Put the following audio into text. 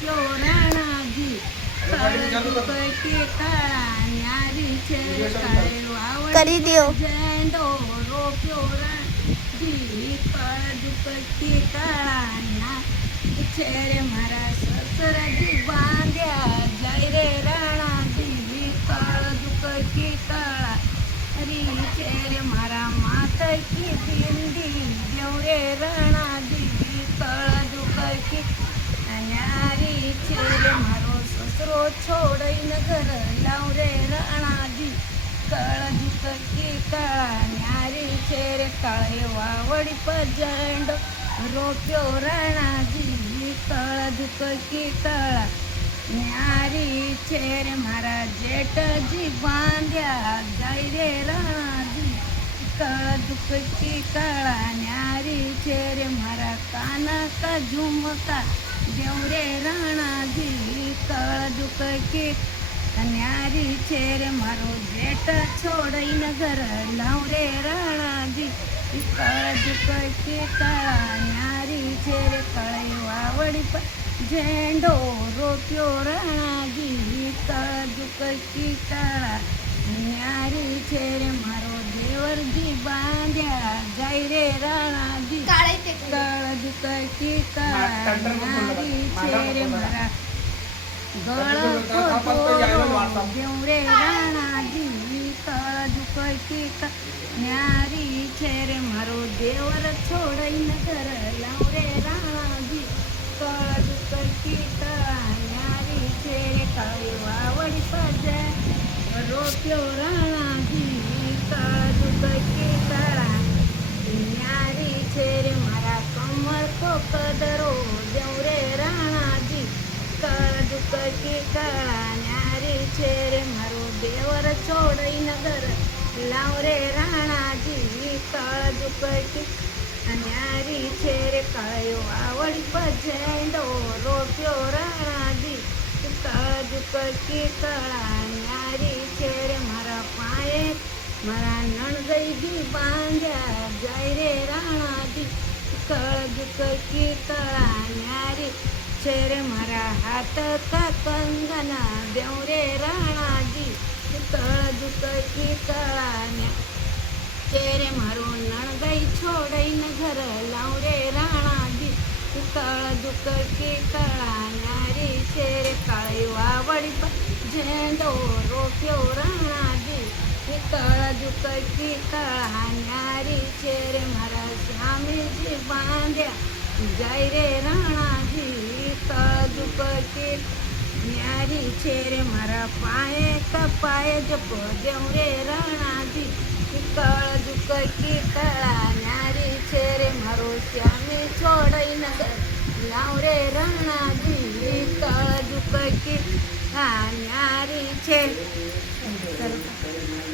રોપ્યો રાણાજી કળજુકતી કાળા ન્યારી છે કાળે વાવડ કરી દ્યો. ઝંડો રોપ્યો રાણાજી કળજુકતી કાળા ન્યારી છે રે મારા સસરાજી બાંધ્યા જાય રે રાણાજી કળજુકતી કાળા હરી છે રે મારા માથે કી બિંદી દેવ રે રાણાજી કળજુકતી ન્યારી છે રે મારો સસરો છોડઈને ઘર લાવ રે રાણાજી કળજુકતી કાળા ન્યારી છે રે કાળે વાવડી પર ઝંડો રોપ્યો રાણાજી કળજુકતી કાળા ન્યારી છે રે મારા જેઠજી બાંધ્યા જાય રે રાણાજી કળજુકતી કાળા ન્યારી છે રે મારા કાના કા ઝુમકા દેવ રે રાણાજી કળજુકતી ન્યારી છે રે મારો જેઠ છોડીને ઘર લાવ રે રાણાજી કળજુકતી કાળા ન્યારી છે રે કળે વાવડી પર ઝંડો રોપ્યો રાણાજી કળજુકતી કાળા ન્યારી છે રે મારો દેવરજી બાંધ્યા જાય રે રાણાજી કળજુકતી કાળા ન્યારી છે રે મારા ગળકો દેવ રે રાણાજી કળજુકતી ન્યારી છે રે મારો દેવર છોડીને ઘર લાવ રે રાણાજી કળજુકતી ન્યારી છે રે કાળી વાવડી પર રોપ્યો રાણાજી કળજુકતી કાળા ન્યારી છે રે મારા કમર કો કદરો દેવ રે રાણાજી કળજુકતી કાળા ન્યારી છે રે મારો દેવર છોડીને ઘર લાવ રે રાણાજી કળજુકતી ન્યારી છે રે કાળો વાવડી પર ઝંડો રોપ્યો રાણાજી કળજુકતી કાળા ન્યારી છે રે મારા પાયે મારા નણદઈજી બાંધ્યા જાય રે રાણાજી કળજુકતી કાળા ન્યારી છે રે મારા હાથ કા કંગના દેવ રે રાણાજી કળજુકતી કાળા છે રે મારો નણદઈ છોડીને ઘર લાવ રે રાણાજી કળજુકતી કાળા ન્યારી છે રે કાળી વાવડી પર ઝંડો રોપ્યો રાણાજી કળજુકતી કાળા ન્યારી છે રે મારા સ્વામીજી બાંધ્યા જાય રે રાણાજી કળજુકતી ન્યારી છે રે મારા પાયે કપાય જપ દેવ રે રાણાજી કળજુકતી કાળા ન્યારી છે રે મારો શ્યામી છોડીને લાવ રે રાણાજી કળજુકતી ન્યારી છે.